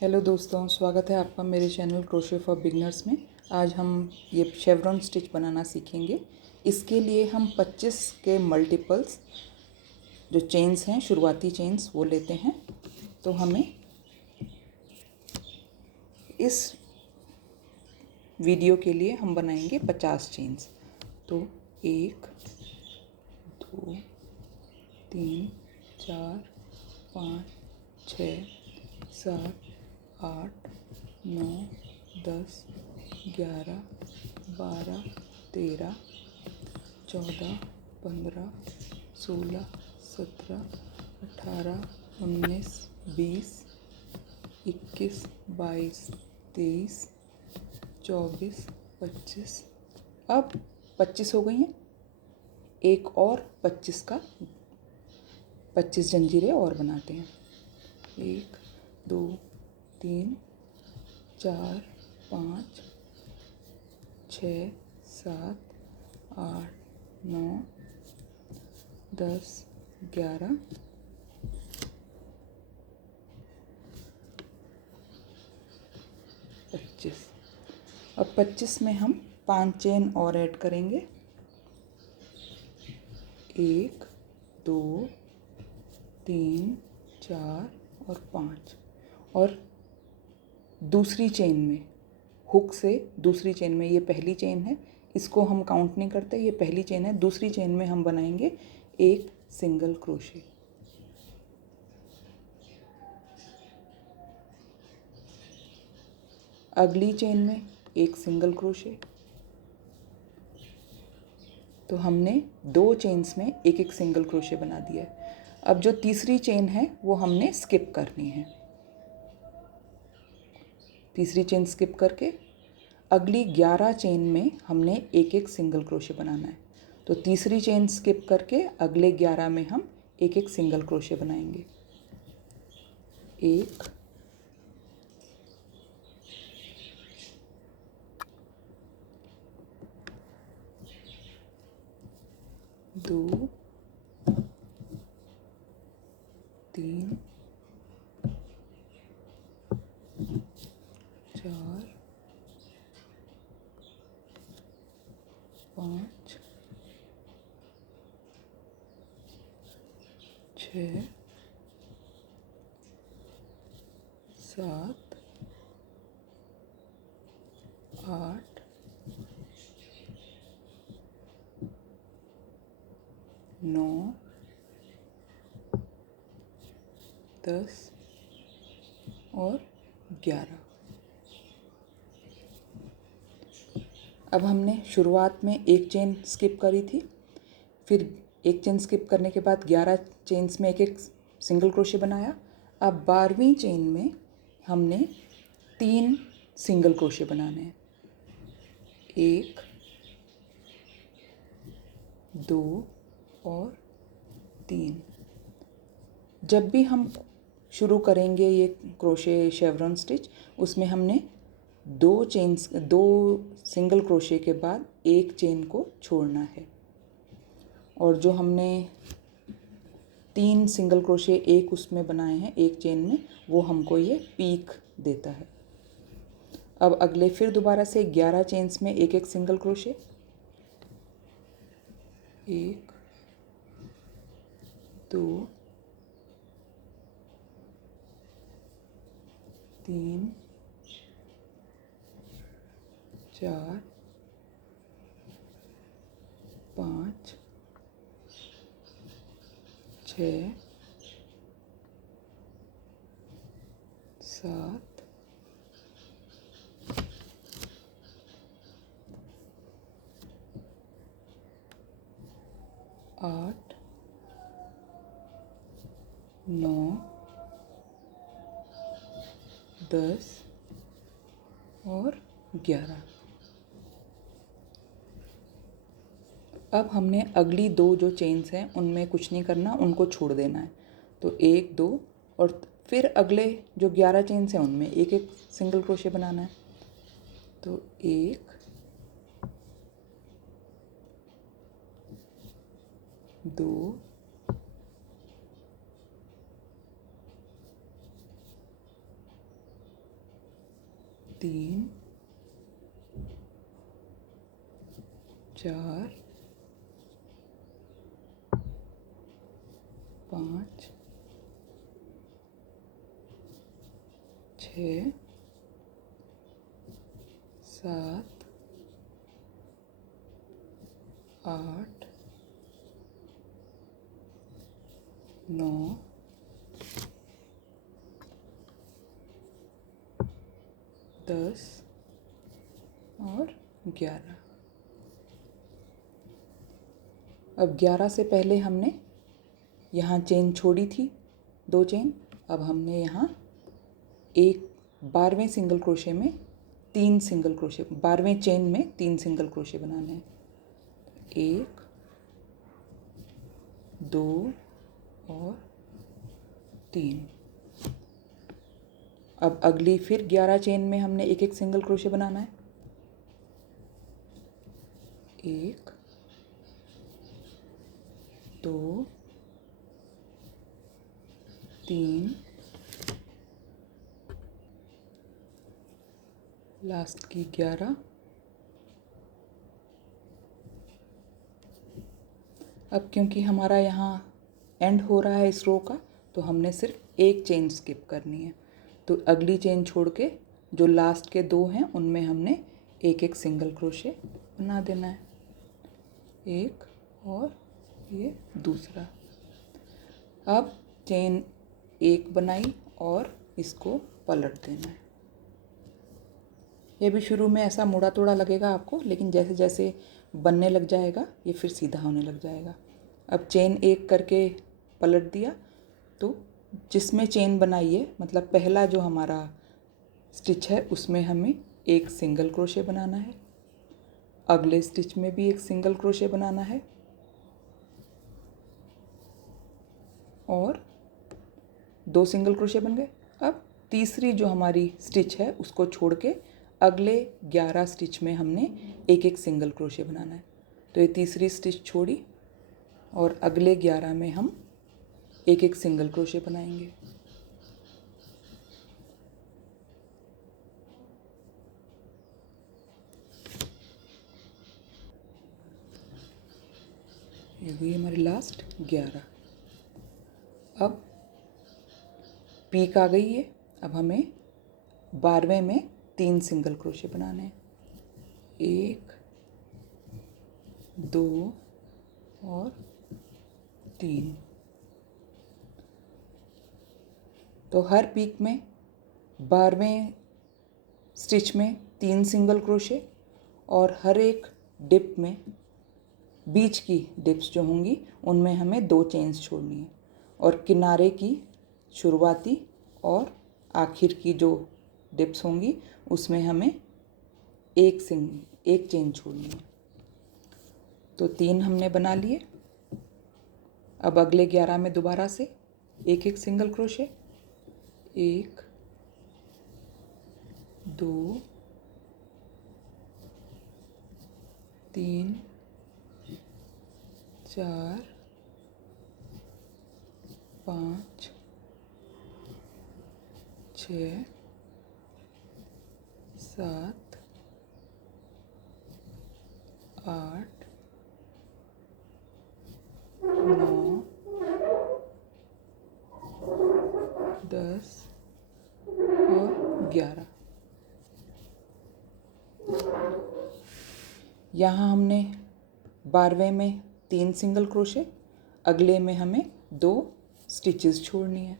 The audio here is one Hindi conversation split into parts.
हेलो दोस्तों, स्वागत है आपका मेरे चैनल क्रोशे फॉर बिगनर्स में। आज हम ये शेवरॉन स्टिच बनाना सीखेंगे। इसके लिए हम 25 के मल्टीपल्स जो चेन्स हैं, शुरुआती चेन्स, वो लेते हैं। तो हमें इस वीडियो के लिए हम बनाएंगे 50 चेन्स। तो 1 2 3 4 5 6 7 8 9 10 11 12 13 14 15 16 17 18 19 20 21 22 23 24 25। अब 25 हो गई हैं। एक और 25 का 25 जंजीरें और बनाते हैं। 1 2 3 4 5 6 7 8 9 10 11 25। अब 25 में हम 5 चेन और ऐड करेंगे। 1 2 3 4 और 5। और दूसरी चेन में हुक से दूसरी चेन में, ये पहली चेन है, इसको हम काउंट नहीं करते, ये पहली चेन है। दूसरी चेन में हम बनाएंगे एक सिंगल क्रोशे। अगली चेन में एक सिंगल क्रोशे। तो हमने दो चेन्स में एक एक सिंगल क्रोशे बना दिया है। अब जो तीसरी चेन है वो हमने स्किप करनी है। तीसरी चेन स्किप करके अगली 11 चेन में हमने एक एक सिंगल क्रोशे बनाना है। तो तीसरी चेन स्किप करके अगले 11 में हम एक एक सिंगल क्रोशे बनाएंगे। 1 2 3 4 5 6 7 8 9 10 और 11। अब हमने शुरुआत में एक चेन स्किप करी थी, फिर एक चेन स्किप करने के बाद 11 चेन्स में एक एक सिंगल क्रोशे बनाया। अब 12वीं चेन में हमने 3 सिंगल क्रोशे बनाने हैं। 1 2 और 3। जब भी हम शुरू करेंगे ये क्रोशे शेवरॉन स्टिच, उसमें हमने दो सिंगल क्रोशे के बाद एक चेन को छोड़ना है। और जो हमने 3 सिंगल क्रोशे एक उसमें बनाए हैं, एक चेन में, वो हमको ये पीक देता है। अब अगले फिर दोबारा से 11 चेन्स में एक एक सिंगल क्रोशे। 1 2 3 4 5 6 7 8 9 10 और 11। अब हमने अगली दो जो चेन्स हैं उनमें कुछ नहीं करना, उनको छोड़ देना है। तो 1 2 और फिर अगले जो 11 चेन्स हैं उनमें एक एक सिंगल क्रोशे बनाना है। तो 1 2 3 3 4 5 6 7 8 9 10 और 11। अब 11 से पहले हमने यहाँ चेन छोड़ी थी, 2 चेन। अब हमने यहाँ एक 12वें सिंगल क्रोशे में 3 सिंगल क्रोशे, 12वें चेन में 3 सिंगल क्रोशे बनाने हैं। 1 2 और 3। अब अगली फिर 11 चेन में हमने एक एक सिंगल क्रोशे बनाना है। 1 2 3, लास्ट की 11। अब क्योंकि हमारा यहाँ एंड हो रहा है इस रो का, तो हमने सिर्फ एक चेन स्किप करनी है। तो अगली चेन छोड़ के जो लास्ट के 2 हैं उनमें हमने एक एक सिंगल क्रोशे बना देना है। एक और ये दूसरा। अब चेन 1 बनाई और इसको पलट देना है। ये भी शुरू में ऐसा मुड़ा तोड़ा लगेगा आपको, लेकिन जैसे जैसे बनने लग जाएगा ये फिर सीधा होने लग जाएगा। अब चेन 1 करके पलट दिया, तो जिसमें चेन बनाई है, मतलब पहला जो हमारा स्टिच है उसमें हमें एक सिंगल क्रोशे बनाना है। अगले स्टिच में भी एक सिंगल क्रोशे बनाना है और 2 सिंगल क्रोशे बन गए। अब तीसरी जो हमारी स्टिच है उसको छोड़ के अगले 11 स्टिच में हमने एक एक सिंगल क्रोशे बनाना है। तो ये तीसरी स्टिच छोड़ी और अगले 11 में हम एक एक सिंगल क्रोशे बनाएंगे। ये हुई हमारी लास्ट 11। अब पीक आ गई है। अब हमें 12वें में 3 सिंगल क्रोशे बनाने हैं। 1 2 और 3। तो हर पीक में 12वें स्टिच में 3 सिंगल क्रोशे और हर एक डिप में, बीच की डिप्स जो होंगी उनमें हमें 2 चेन्स छोड़नी है और किनारे की शुरुआती और आखिर की जो डिप्स होंगी उसमें हमें एक चेन छोड़नी है। तो 3 हमने बना लिए। अब अगले 11 में दोबारा से एक एक सिंगल क्रोशे। 1 2 3 4 5 6 7 8 9 10 और 11। यहाँ हमने 12वें में 3 सिंगल क्रोशे, अगले में हमें 2 स्टिचेस छोड़नी है।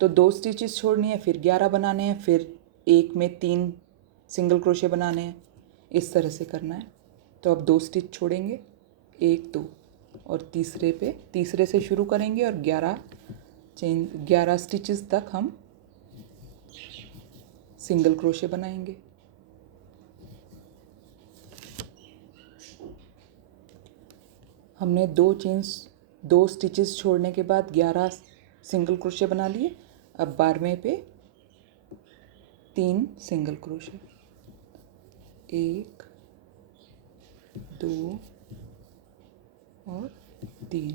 तो 2 स्टिचेस छोड़नी है, फिर 11 बनाने हैं, फिर एक में 3 सिंगल क्रोशे बनाने हैं। इस तरह से करना है। तो अब 2 स्टिच छोड़ेंगे, 1 2 और तीसरे से शुरू करेंगे और 11 स्टिचेस तक हम सिंगल क्रोशे बनाएंगे। हमने 2 स्टिचेस छोड़ने के बाद 11 सिंगल क्रोशे बना लिए। अब 12वें पे 3 सिंगल क्रोशे। 1 2 और 3।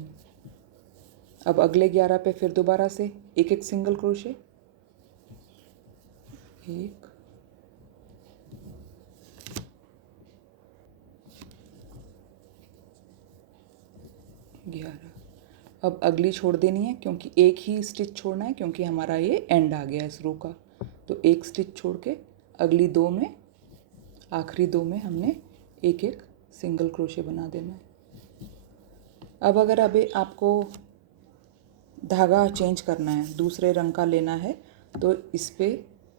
अब अगले 11 पे फिर दोबारा से एक एक सिंगल क्रोशे। 1 अब अगली छोड़ देनी है, क्योंकि एक ही स्टिच छोड़ना है, क्योंकि हमारा ये एंड आ गया इस रो का। तो एक स्टिच छोड़ के अगली दो में, आखिरी दो में हमने एक एक सिंगल क्रोशे बना देना है। अब अगर अभी आपको धागा चेंज करना है, दूसरे रंग का लेना है, तो इस पे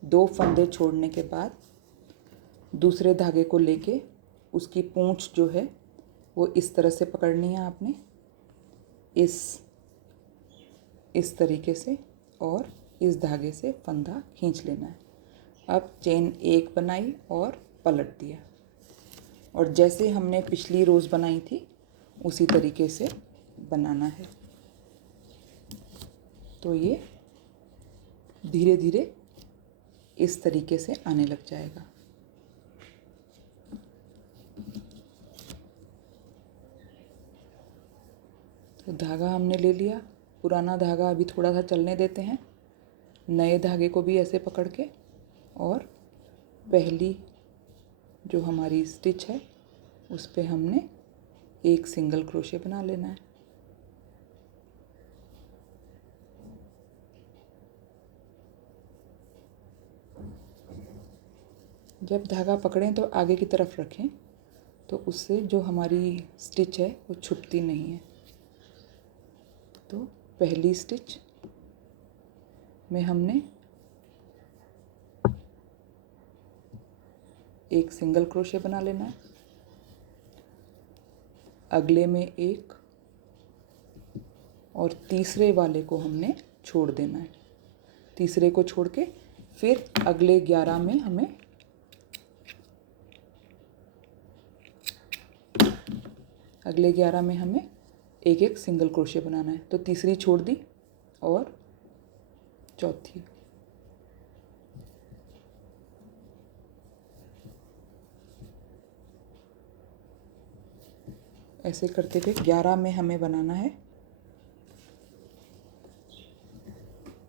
दो फंदे छोड़ने के बाद दूसरे धागे को लेके उसकी पूंछ जो है वो इस तरह से पकड़नी है आपने, इस तरीके से, और इस धागे से फंदा खींच लेना है। अब चेन एक बनाई और पलट दिया, और जैसे हमने पिछली रोज़ बनाई थी उसी तरीके से बनाना है। तो ये धीरे धीरे इस तरीके से आने लग जाएगा। तो धागा हमने ले लिया, पुराना धागा अभी थोड़ा सा चलने देते हैं, नए धागे को भी ऐसे पकड़ के, और पहली जो हमारी स्टिच है उस पे हमने एक सिंगल क्रोशे बना लेना है। जब धागा पकड़ें तो आगे की तरफ रखें, तो उससे जो हमारी स्टिच है वो छुपती नहीं है। तो पहली स्टिच में हमने एक सिंगल क्रोशे बना लेना है, अगले में एक, और तीसरे वाले को हमने छोड़ देना है। तीसरे को छोड़ के फिर अगले 11 में हमें एक एक सिंगल क्रोशे बनाना है। तो तीसरी छोड़ दी और चौथी, ऐसे करते हुए 11 में हमें बनाना है।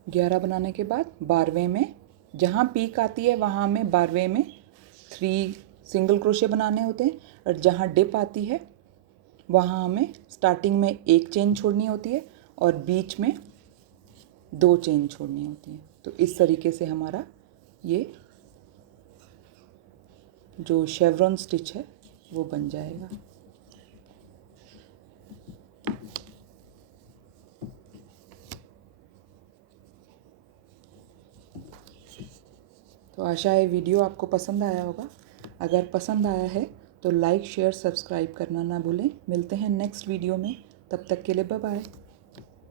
11 बनाने के बाद 12वें में, जहाँ पीक आती है वहाँ हमें 12वें में 3 सिंगल क्रोशे बनाने होते हैं, और जहाँ डिप आती है वहाँ हमें स्टार्टिंग में एक चेन छोड़नी होती है और बीच में 2 चेन छोड़नी होती हैं। तो इस तरीके से हमारा ये जो शेवरॉन स्टिच है वो बन जाएगा। तो आशा है वीडियो आपको पसंद आया होगा। अगर पसंद आया है तो लाइक, शेयर, सब्सक्राइब करना ना भूलें। मिलते हैं नेक्स्ट वीडियो में, तब तक के लिए बाय बाय।